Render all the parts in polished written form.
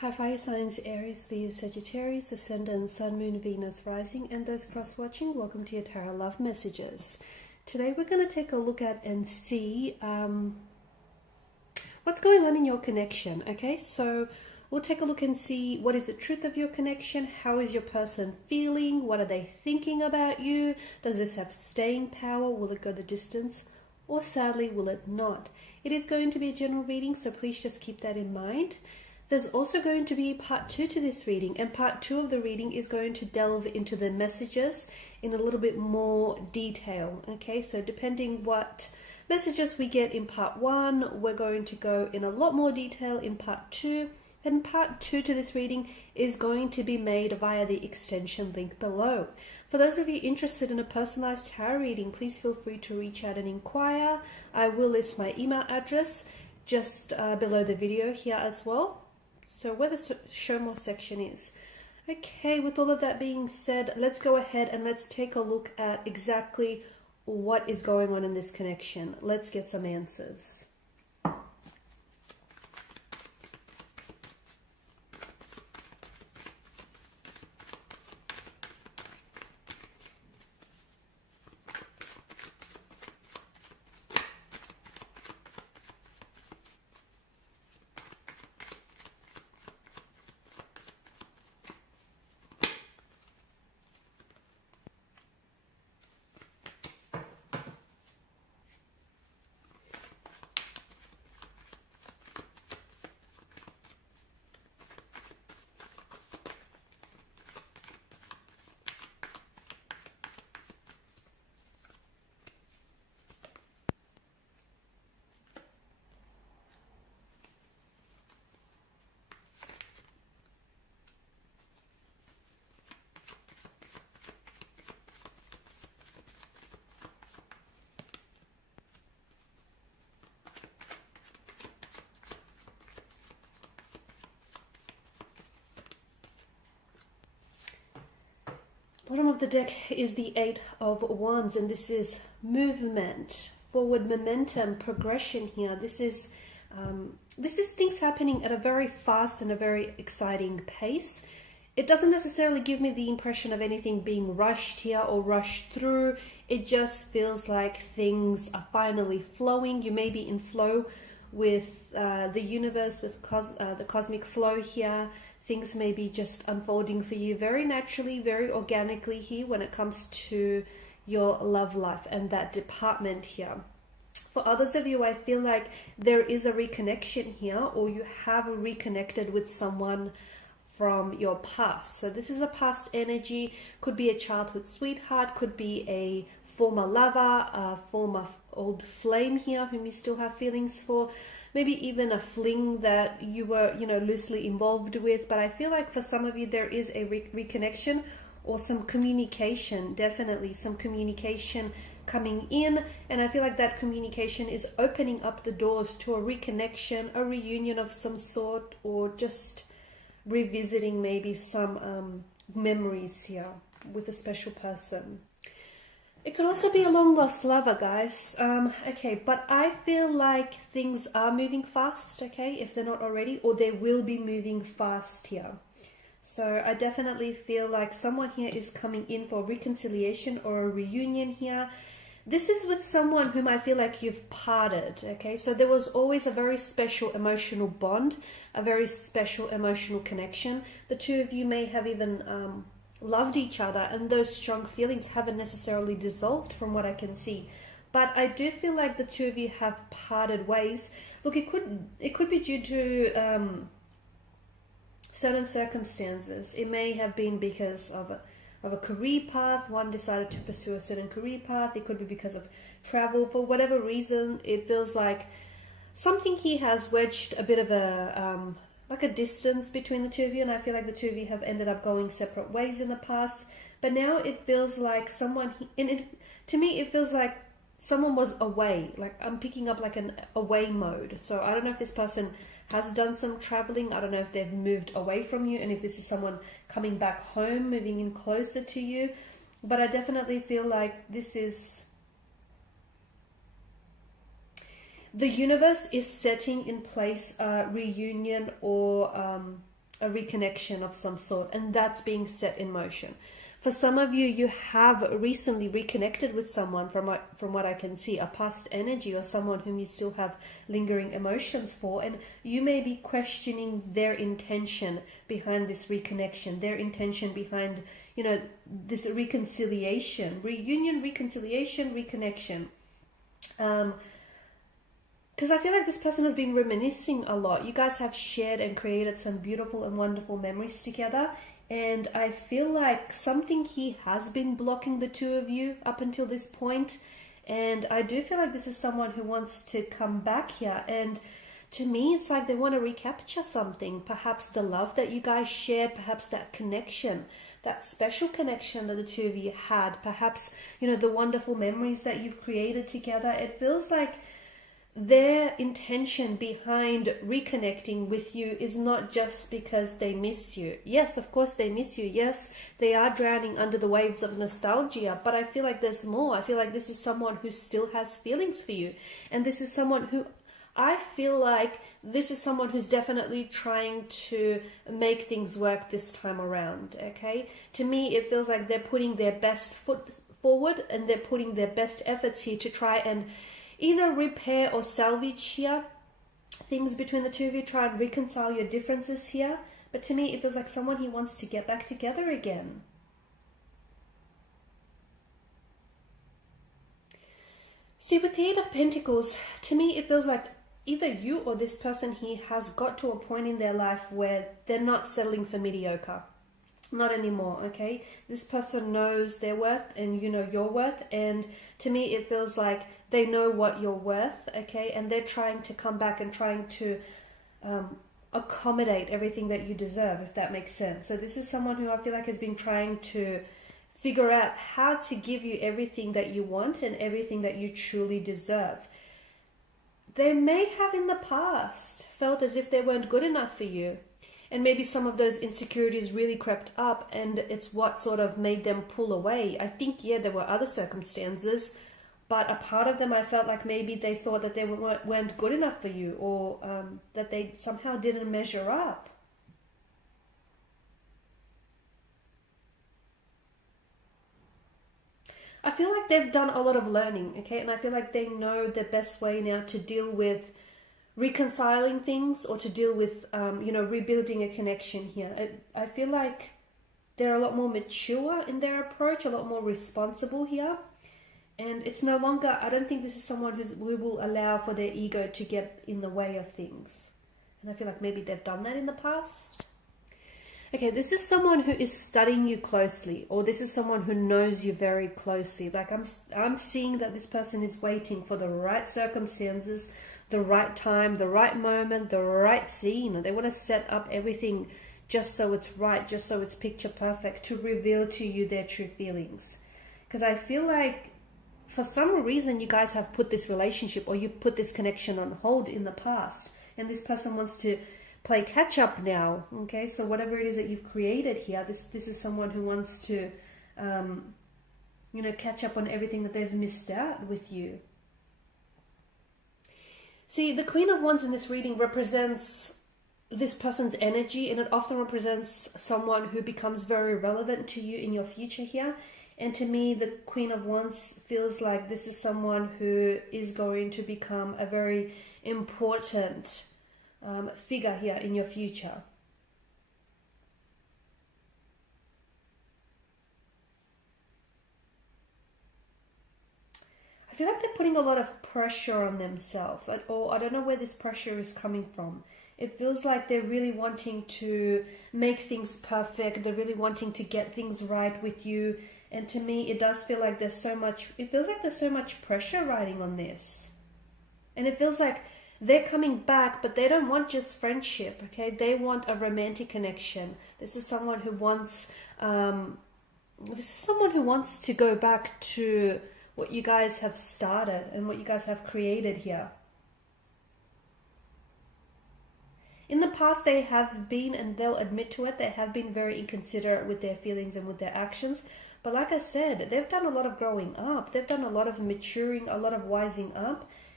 Hi, fire signs: Aries, Leo, Sagittarius, Ascendant, Sun, Moon, Venus, Rising, and those cross-watching. Welcome to your Tarot Love Messages. Today we're going to take a look at and see what's going on in your connection. Okay, so we'll take a look and see what is the truth of your connection. How is your person feeling? What are they thinking about you? Does this have staying power? Will it go the distance? Or sadly, will it not? It is going to be a general reading, so please just keep that in mind. There's also going to be part 2 to this reading, and part 2 of the reading is going to delve into the messages in a little bit more detail. Okay, so depending what messages we get in part 1, we're going to go in a lot more detail in part 2, and part 2 to this reading is going to be made via the extension link below. For those of you interested in a personalized tarot reading, please feel free to reach out and inquire. I will list my email address just below the video here as well. So where the show more section is. Okay, with all of that being said, let's go ahead and let's take a look at exactly what is going on in this connection. Let's get some answers. Bottom of the deck is the 8 of Wands, and this is movement, forward momentum, progression here. This is things happening at a very fast and a very exciting pace. It doesn't necessarily give me the impression of anything being rushed here or rushed through. It just feels like things are finally flowing. You may be in flow with the universe, with the cosmic flow here. Things may be just unfolding for you very naturally, very organically here when it comes to your love life and that department here. For others of you, I feel like there is a reconnection here, or you have reconnected with someone from your past. So this is a past energy, could be a childhood sweetheart, could be a former lover, a former old flame here whom you still have feelings for. Maybe even a fling that you were, loosely involved with. But I feel like for some of you, there is a reconnection or some communication, definitely some communication coming in. And I feel like that communication is opening up the doors to a reconnection, a reunion of some sort, or just revisiting maybe some memories here with a special person. It could also be a long-lost lover, guys. Okay, but I feel like things are moving fast, okay, if they're not already, or they will be moving fast here. So I definitely feel like someone here is coming in for reconciliation or a reunion here. This is with someone whom I feel like you've parted, okay? So there was always a very special emotional bond, a very special emotional connection. The two of you may have even loved each other, and those strong feelings haven't necessarily dissolved from what I can see. But I do feel like the two of you have parted ways. Look, it could be due to certain circumstances. It may have been because of a career path. One decided to pursue a certain career path. It could be because of travel. For whatever reason, it feels like something here has wedged a bit of a distance between the two of you, and I feel like the two of you have ended up going separate ways in the past. But now it feels like to me it feels like someone was away. Like I'm picking up like an away mode. So I don't know if this person has done some traveling. I don't know if they've moved away from you, and if this is someone coming back home, moving in closer to you. But I definitely feel like this is the universe is setting in place a reunion or a reconnection of some sort, and that's being set in motion. For some of you, you have recently reconnected with someone, from what I can see, a past energy or someone whom you still have lingering emotions for, and you may be questioning their intention behind this reconnection, their intention behind, you know, this reconciliation, reunion, reconciliation, reconnection. Because I feel like this person has been reminiscing a lot. You guys have shared and created some beautiful and wonderful memories together. And I feel like something here has been blocking the two of you up until this point. And I do feel like this is someone who wants to come back here. And to me, it's like they want to recapture something. Perhaps the love that you guys shared, perhaps that connection, that special connection that the two of you had. Perhaps, you know, the wonderful memories that you've created together. It feels like their intention behind reconnecting with you is not just because they miss you. Yes, of course they miss you. Yes, they are drowning under the waves of nostalgia, but I feel like there's more. I feel like this is someone who still has feelings for you. And this is someone who, I feel like this is someone who's definitely trying to make things work this time around, okay? To me, it feels like they're putting their best foot forward and they're putting their best efforts here to try and either repair or salvage here things between the two of you, try and reconcile your differences here. But to me, it feels like someone he wants to get back together again. See, with the Eight of Pentacles, to me, it feels like either you or this person here has got to a point in their life where they're not settling for mediocre. Not anymore, okay? This person knows their worth and you know your worth, and to me it feels like they know what you're worth, okay? And they're trying to come back and trying to accommodate everything that you deserve, if that makes sense. So this is someone who I feel like has been trying to figure out how to give you everything that you want and everything that you truly deserve. They may have in the past felt as if they weren't good enough for you. And maybe some of those insecurities really crept up and it's what sort of made them pull away. I think, yeah, there were other circumstances, but a part of them I felt like maybe they thought that they weren't good enough for you, or that they somehow didn't measure up. I feel like they've done a lot of learning, okay? And I feel like they know the best way now to deal with reconciling things or to deal with, rebuilding a connection here. I feel like they're a lot more mature in their approach, a lot more responsible here. And it's no longer, I don't think this is someone who will allow for their ego to get in the way of things. And I feel like maybe they've done that in the past. Okay, this is someone who is studying you closely, or this is someone who knows you very closely. Like I'm seeing that this person is waiting for the right circumstances, the right time, the right moment, the right scene. They want to set up everything just so it's right, just so it's picture perfect, to reveal to you their true feelings. Because I feel like for some reason you guys have put this relationship or you've put this connection on hold in the past, and this person wants to play catch up now. Okay, so whatever it is that you've created here, this is someone who wants to catch up on everything that they've missed out with you. See, the Queen of Wands in this reading represents this person's energy, and it often represents someone who becomes very relevant to you in your future here. And to me, the Queen of Wands feels like this is someone who is going to become a very important figure here in your future. I feel like they're putting a lot of pressure on themselves, or I don't know where this pressure is coming from. It feels like they're really wanting to make things perfect. They're really wanting to get things right with you. And to me, it does feel like there's so much pressure riding on this. And it feels like they're coming back, but they don't want just friendship, okay? They want a romantic connection. This is someone who wants to go back to what you guys have started and what you guys have created here. In the past, they have been, and they'll admit to it, they have been very inconsiderate with their feelings and with their actions. But like I said, they've done a lot of growing up. They've done a lot of maturing, a lot of wising up.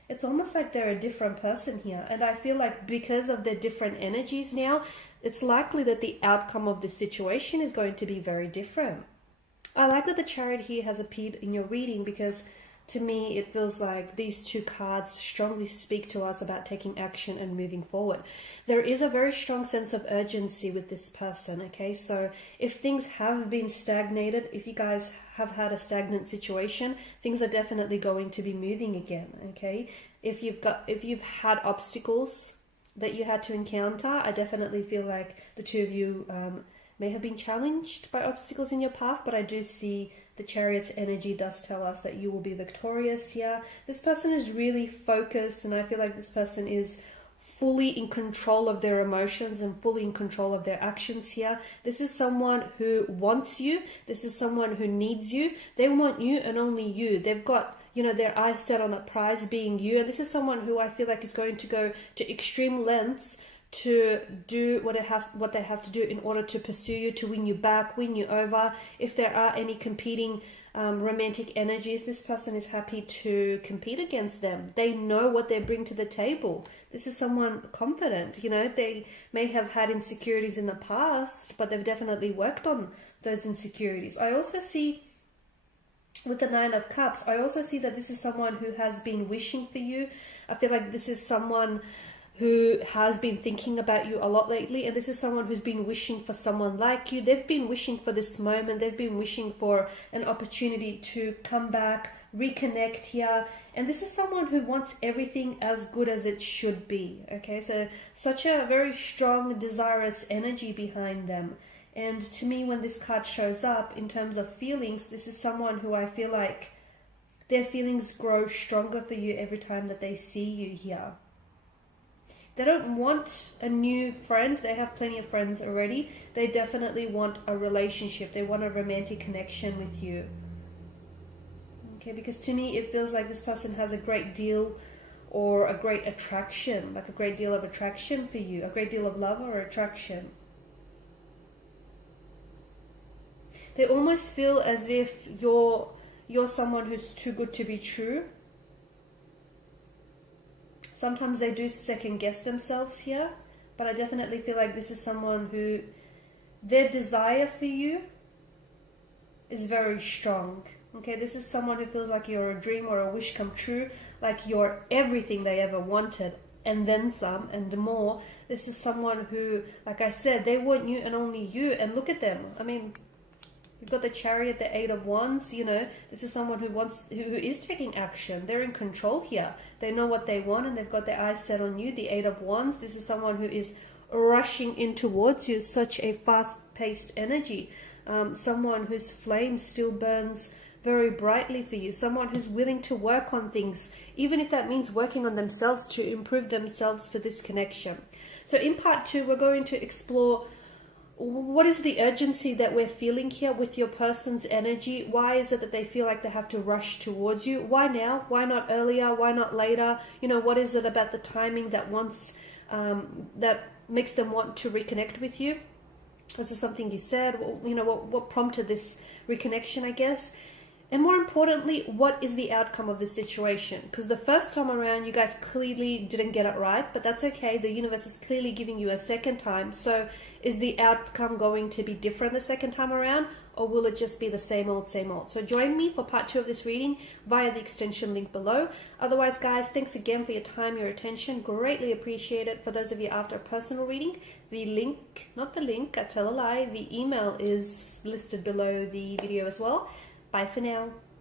it's almost like they're a different person here. And I feel like because of their different energies now, it's likely that the outcome of this situation is going to be very different. I like that the Chariot here has appeared in your reading, because to me it feels like these two cards strongly speak to us about taking action and moving forward. There is a very strong sense of urgency with this person, okay? So if things have been stagnated, if you guys have had a stagnant situation, things are definitely going to be moving again, okay? If you've had obstacles that you had to encounter, I definitely feel like the two of you may have been challenged by obstacles in your path, but I do see the Chariot's energy does tell us that you will be victorious here. This person is really focused, and I feel like this person is fully in control of their emotions and fully in control of their actions here. This is someone who wants you. This is someone who needs you. They want you and only you. They've got, their eyes set on the prize being you. And this is someone who I feel like is going to go to extreme lengths to do what they have to do in order to pursue you, to win you back, win you over. If there are any competing romantic energies, this person is happy to compete against them. They know what they bring to the table. This is someone confident. They may have had insecurities in the past, but they've definitely worked on those insecurities. I also see with the Nine of Cups, I also see that this is someone who has been wishing for you. I feel like this is someone who has been thinking about you a lot lately, and this is someone who's been wishing for someone like you. They've been wishing for this moment. They've been wishing for an opportunity to come back, reconnect here, and this is someone who wants everything as good as it should be, okay? So such a very strong, desirous energy behind them. And to me, when this card shows up in terms of feelings, this is someone who I feel like their feelings grow stronger for you every time that they see you here. They don't want a new friend. They have plenty of friends already. They definitely want a relationship. They want a romantic connection with you. Okay, because to me, it feels like this person has a great deal or a great attraction, like a great deal of attraction for you, a great deal of love or attraction. They almost feel as if you're someone who's too good to be true. Sometimes they do second guess themselves here, but I definitely feel like this is someone who their desire for you is very strong. Okay, this is someone who feels like you're a dream or a wish come true, like you're everything they ever wanted and then some and more. This is someone who, like I said, they want you and only you, and look at them. I mean, you've got the Chariot, the Eight of Wands, this is someone who is taking action. They're in control here. They know what they want and they've got their eyes set on you. The Eight of Wands, this is someone who is rushing in towards you, such a fast-paced energy. Someone whose flame still burns very brightly for you. Someone who's willing to work on things, even if that means working on themselves to improve themselves for this connection. So in part 2, we're going to explore what is the urgency that we're feeling here with your person's energy. Why is it that they feel like they have to rush towards you? Why now? Why not earlier? Why not later? What is it about the timing that that makes them want to reconnect with you? Is there something you said? What prompted this reconnection, I guess? And more importantly, what is the outcome of this situation? Because the first time around, you guys clearly didn't get it right, but that's okay. The universe is clearly giving you a second time. So is the outcome going to be different the second time around, or will it just be the same old, same old? So join me for part 2 of this reading via the extension link below. Otherwise, guys, thanks again for your time, your attention. Greatly appreciate it. For those of you after a personal reading, the link, not the link, I tell a lie, the email is listed below the video as well. Bye for now.